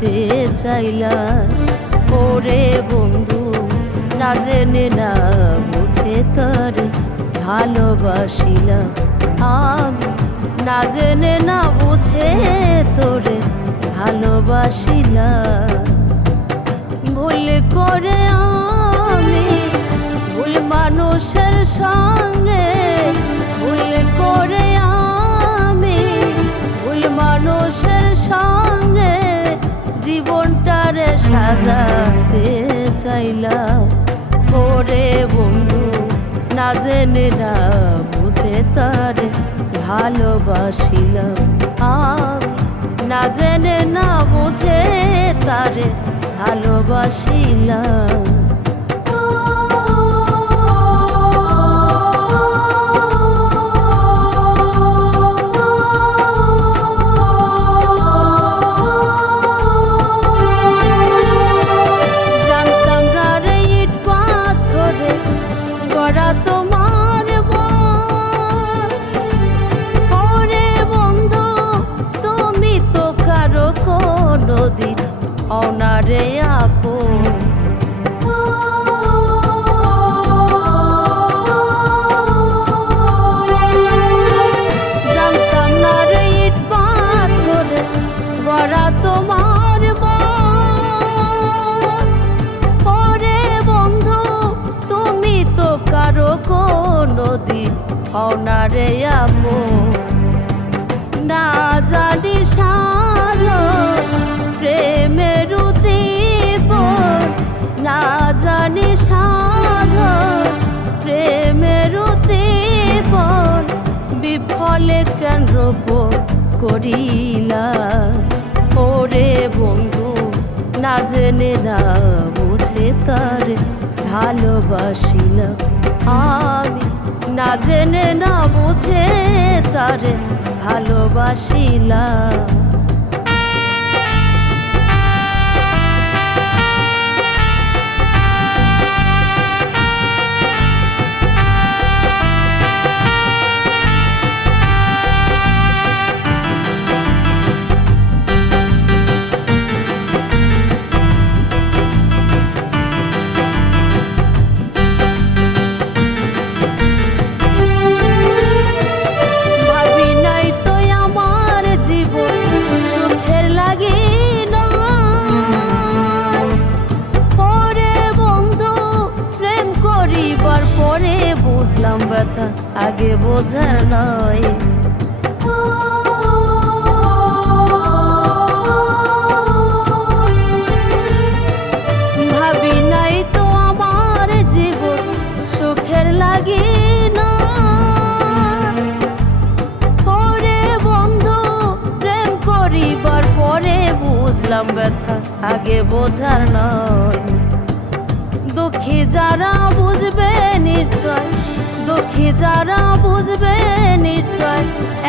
সাজাতে চাইলা। ওরে বন্ধু না জেনে না বুঝে তারে ভালোবাসিলাম আমি, না জেনে না বুঝে তোরে ভালোবাসিলাম। ভুল করে আমি ভুল মানুষের সঙ্গে, ভুল করে আমি ভুল মানুষের সঙ্গে জীবনটারে সাজাতে চাইলাম। ওরে বন্ধু না জেনে না বুঝে তারে ভালোবাসিলাম আমি, না জেনে না বুঝে তারে ভালোবাসিলাম। জানতাম না রে ইট পাথরে গড়া তোমার মন। ওরে বন্ধু তুমি তো কারো কোনদিন অনারে আপন। জানতাম না রে ইট পাথরে গড়া তোমার মন। ওরে বন্ধু তুমি তো কারো কোনদিন অনারে আপন। না জানি সাধন প্রেমের উদ্দীপন, না জানি সাধন প্রেমের উদ্দীপন, বিফলে কেন রোপণ করিলা। ওরে বন্ধু না জেনে না বুঝে তারে ভালোবাসিলাম আমি, না জেনে না বুঝে তারে ভালোবাসিলাম। বুঝলাম ব্যথা আগে বোঝার নয়। ভাবি নাই তো আমার জীবন সুখের লাগি না। পরে বন্ধু প্রেম করিবার পরে বুঝলাম ব্যথা আগে বোঝার নয়। দুঃখী যারা বুঝবে নিশ্চয়, দুঃখী যারা বুঝবে নিশ্চয়,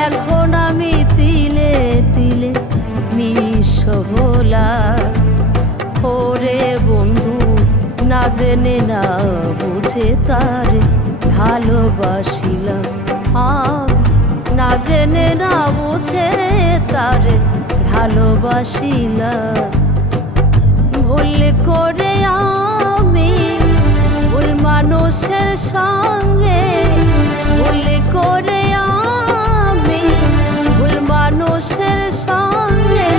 এখন আমি তিলে তিলে নিঃস্ব হলাম। ওরে বন্ধু না জেনে না বুঝে তারে ভালোবাসিলাম আমি, না জেনে না বুঝে তারে ভালোবাসিলাম। ভুল করে আমি ভুল মানুষের সঙ্গে, ভুল করে আমি ভুল মানুষের সঙ্গে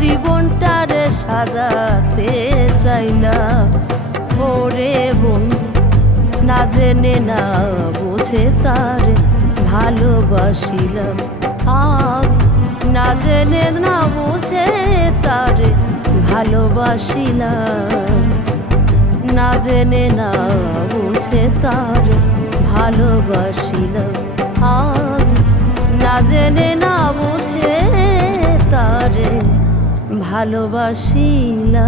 জীবনটারে সাজাতে চাইলাম। ওরে বন্ধু না জেনে না বুঝে তারে ভালোবাসিলাম আমি, না জেনে না বুঝে তারে ভালোবাসিলাম। না জেনে না বুঝে তারে ভালোবাসিলাম আমি, না জেনে না বুঝে তারে ভালোবাসিলাম।